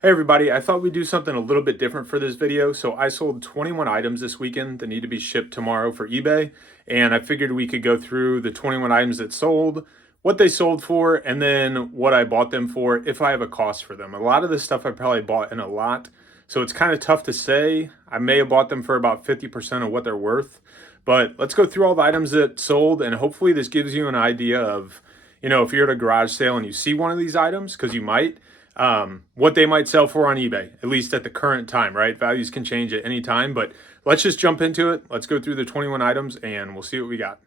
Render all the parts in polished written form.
Hey everybody, I thought we'd do something a little bit different for this video. So I sold 21 items this weekend that need to be shipped tomorrow for eBay. And I figured we could go through the 21 items that sold, what they sold for, and then what I bought them for if I have a cost for them. A lot of this stuff I probably bought in a lot. So it's kind of tough to say. I may have bought them for about 50% of what they're worth. But let's go through all the items that sold, and hopefully this gives you an idea of, if you're at a garage sale and you see one of these items, because you might, what they might sell for on eBay, at least at the current time, right? Values can change at any time, but let's just jump into it. Let's go through the 21 items and we'll see what we got.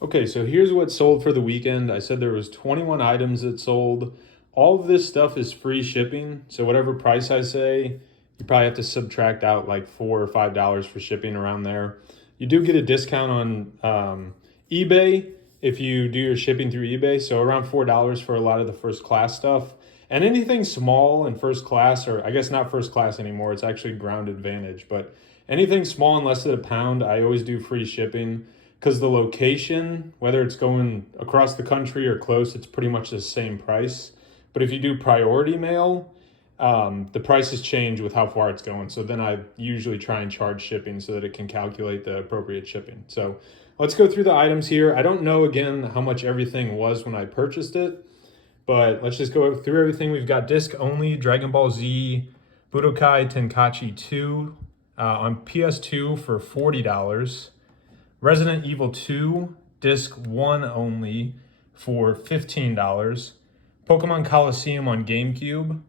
Okay, so here's what sold for the weekend. I said there was 21 items that sold. All of this stuff is free shipping. So whatever price I say, you probably have to subtract out like $4 or $5 for shipping around there. You do get a discount on eBay if you do your shipping through eBay. So around $4 for a lot of the first class stuff. And anything small and first class, or I guess not first class anymore, it's actually ground advantage. But anything small and less than a pound, I always do free shipping because the location, whether it's going across the country or close, it's pretty much the same price. But if you do priority mail, the prices change with how far it's going. So then I usually try and charge shipping so that it can calculate the appropriate shipping. So let's go through the items here. I don't know, again, how much everything was when I purchased it, but let's just go through everything. We've got disc only Dragon Ball Z Budokai Tenkaichi 2 on PS2 for $40. Resident Evil 2 disc 1 only for $15. Pokemon Coliseum on GameCube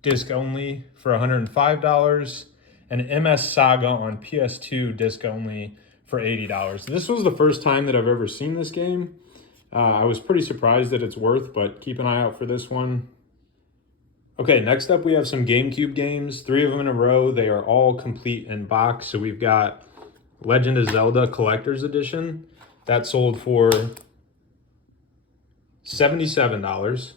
disc only for $105. And MS Saga on PS2 disc only for $80. This was the first time that I've ever seen this game. I was pretty surprised that it's worth, but keep an eye out for this one. Okay, next up we have some GameCube games, 3 of them in a row. They are all complete in box. So we've got Legend of Zelda Collector's Edition. That sold for $77.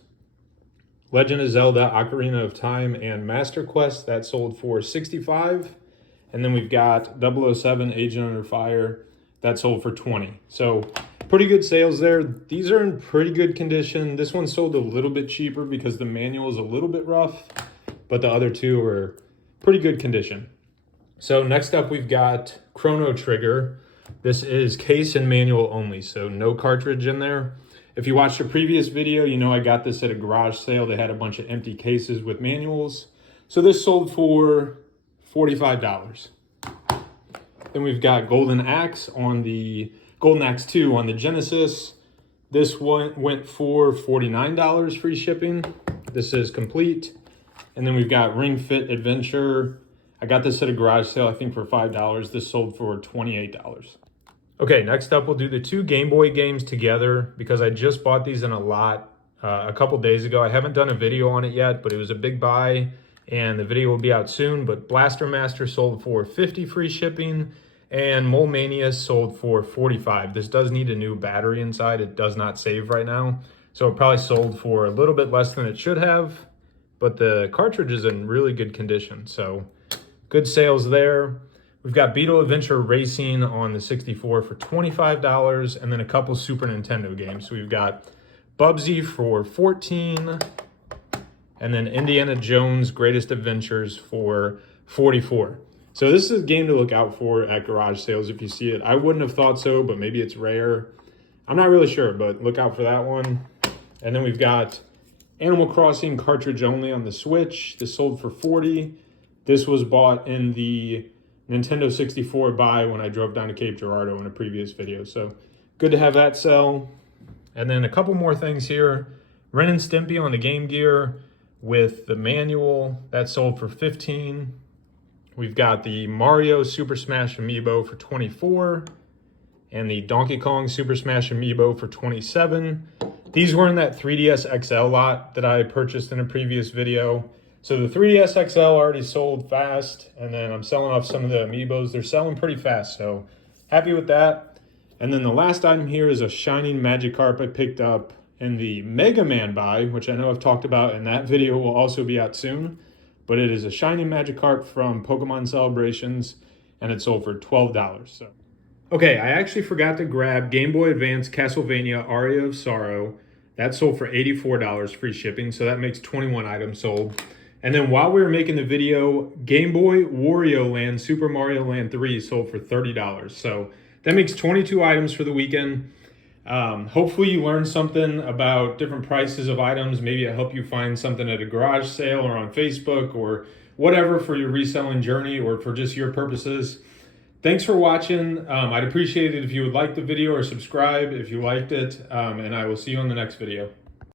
Legend of Zelda Ocarina of Time and Master Quest, that sold for $65. And then we've got 007 Agent Under Fire, that sold for $20. So pretty good sales there. These are in pretty good condition. This one sold a little bit cheaper because the manual is a little bit rough, but the other two are pretty good condition. So next up we've got Chrono Trigger. This is case and manual only, so no cartridge in there. If you watched a previous video, you know I got this at a garage sale. They had a bunch of empty cases with manuals. So this sold for $45. Then we've got Golden Axe 2 on the Genesis. This one went for $49 free shipping. This is complete. And then we've got Ring Fit Adventure. I got this at a garage sale, I think for $5. This sold for $28. Okay, next up we'll do the 2 Game Boy games together because I just bought these in a lot a couple days ago. I haven't done a video on it yet, but it was a big buy and the video will be out soon. But Blaster Master sold for $50 free shipping and Mole Mania sold for $45. This does need a new battery inside. It does not save right now. So it probably sold for a little bit less than it should have, but the cartridge is in really good condition. So good sales there. We've got Beetle Adventure Racing on the 64 for $25, and then a couple Super Nintendo games. So we've got Bubsy for $14, and then Indiana Jones Greatest Adventures for $44. So this is a game to look out for at garage sales if you see it. I wouldn't have thought so, but maybe it's rare. I'm not really sure, but look out for that one. And then we've got Animal Crossing cartridge only on the Switch. This sold for $40. This was bought in the Nintendo 64 buy when I drove down to Cape Girardeau in a previous video. So good to have that sell. And then a couple more things here. Ren and Stimpy on the Game Gear with the manual. That sold for $15. We've got the Mario Super Smash Amiibo for $24. And the Donkey Kong Super Smash Amiibo for $27. These were in that 3DS XL lot that I purchased in a previous video. So the 3DS XL already sold fast, and then I'm selling off some of the Amiibos. They're selling pretty fast, so happy with that. And then the last item here is a Shining Magikarp I picked up in the Mega Man buy, which I know I've talked about, and that video will also be out soon. But it is a Shining Magikarp from Pokemon Celebrations, and it sold for $12. So, okay, I actually forgot to grab Game Boy Advance Castlevania Aria of Sorrow. That sold for $84 free shipping, so that makes 21 items sold. And then while we were making the video, Game Boy Wario Land Super Mario Land 3 sold for $30. So that makes 22 items for the weekend. Hopefully you learned something about different prices of items. Maybe it helped you find something at a garage sale or on Facebook or whatever for your reselling journey or for just your purposes. Thanks for watching. I'd appreciate it if you would like the video or subscribe if you liked it. And I will see you on the next video.